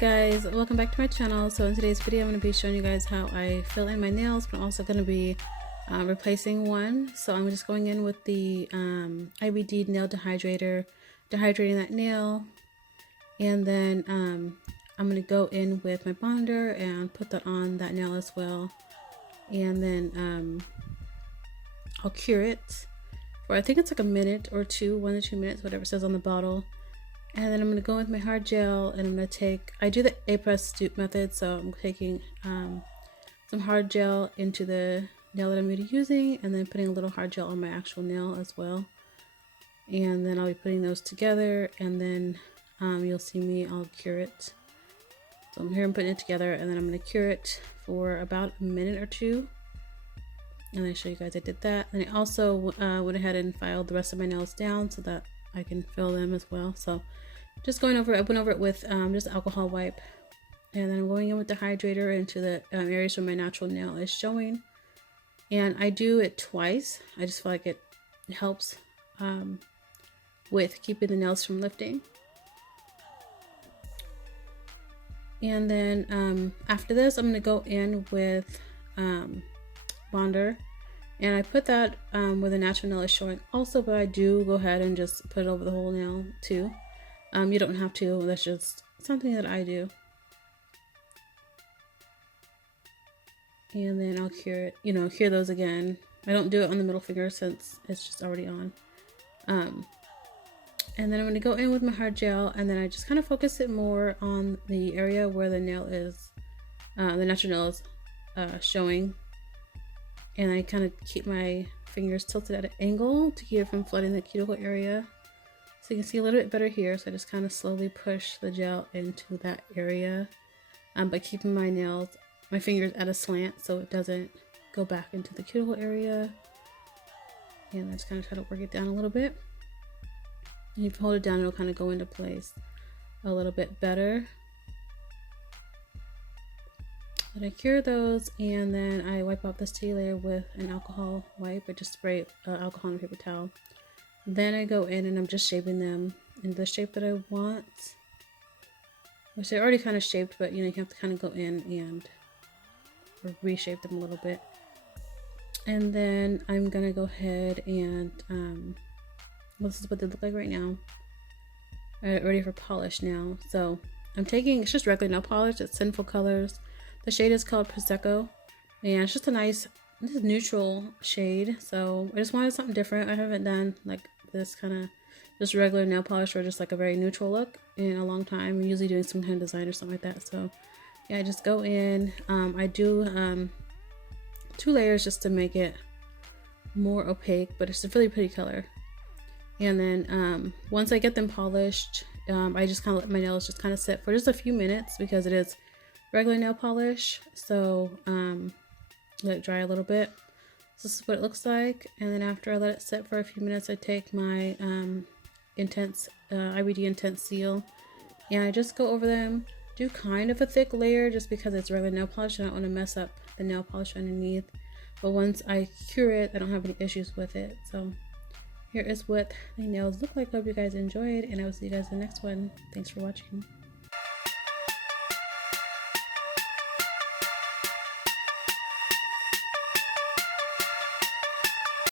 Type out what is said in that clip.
guys, welcome back to my channel. So in today's video I'm going to be showing you guys how I fill in my nails, but I'm also going to be replacing one. So I'm just going in with the IBD Nail Dehydrator, dehydrating that nail, and then I'm going to go in with my bonder and put that on that nail as well, and then I'll cure it for, I think it's like a minute or two, 1 to 2 minutes, whatever it says on the bottle. And then I'm going to go with my hard gel, and I'm going to take, I do the A-press dupe method, so I'm taking some hard gel into the nail that I'm going to be using, and then putting a little hard gel on my actual nail as well. And then I'll be putting those together, and then you'll see me, I'll cure it. So I'm here, I'm putting it together, and then I'm going to cure it for about a minute or two. And I show you guys I did that. And I also went ahead and filed the rest of my nails down so that I can fill them as well. So just going over, I went over it with just alcohol wipe, and then I'm going in with the hydrator into the areas where my natural nail is showing. And I do it twice. I just feel like it helps with keeping the nails from lifting. And then after this, I'm going to go in with Bonder. And I put that where the natural nail is showing also, but I do go ahead and just put it over the whole nail too. You don't have to, that's just something that I do. And then I'll cure it, cure those again. I don't do it on the middle finger since it's just already on. And then I'm going to go in with my hard gel, and then I just kind of focus it more on the area where the nail is, the natural nail is showing. And I kind of keep my fingers tilted at an angle to keep it from flooding the cuticle area. So you can see a little bit better here. So I just kind of slowly push the gel into that area, by keeping my nails, my fingers at a slant so it doesn't go back into the cuticle area. And I just kind of try to work it down a little bit. And if you hold it down, it'll kind of go into place a little bit better. But I cure those, and then I wipe off the stay layer with an alcohol wipe. I just spray alcohol on a paper towel. Then I go in and I'm just shaping them in the shape that I want, which I already kind of shaped, but you have to kind of go in and reshape them a little bit. And then I'm gonna go ahead and well, this is what they look like right now. Ready for polish now. So I'm taking, it's just regular nail polish. It's Sinful colors. The shade is called Prosecco, and it's just a nice, this is neutral shade. So I just wanted something different. I haven't done like this kind of just regular nail polish or just like a very neutral look in a long time. I'm usually doing some kind of design or something like that. So yeah, I just go in. I do 2 layers just to make it more opaque, but it's a really pretty color. And then once I get them polished, I just kind of let my nails just kind of sit for just a few minutes because it is regular nail polish. So let it dry a little bit. So this is what it looks like. And then after I let it sit for a few minutes, I take my IBD Intense Seal, and I just go over them. Do kind of a thick layer just because it's regular nail polish. I don't want to mess up the nail polish underneath. But once I cure it, I don't have any issues with it. So here is what the nails look like. Hope you guys enjoyed, and I will see you guys in the next one. Thanks for watching.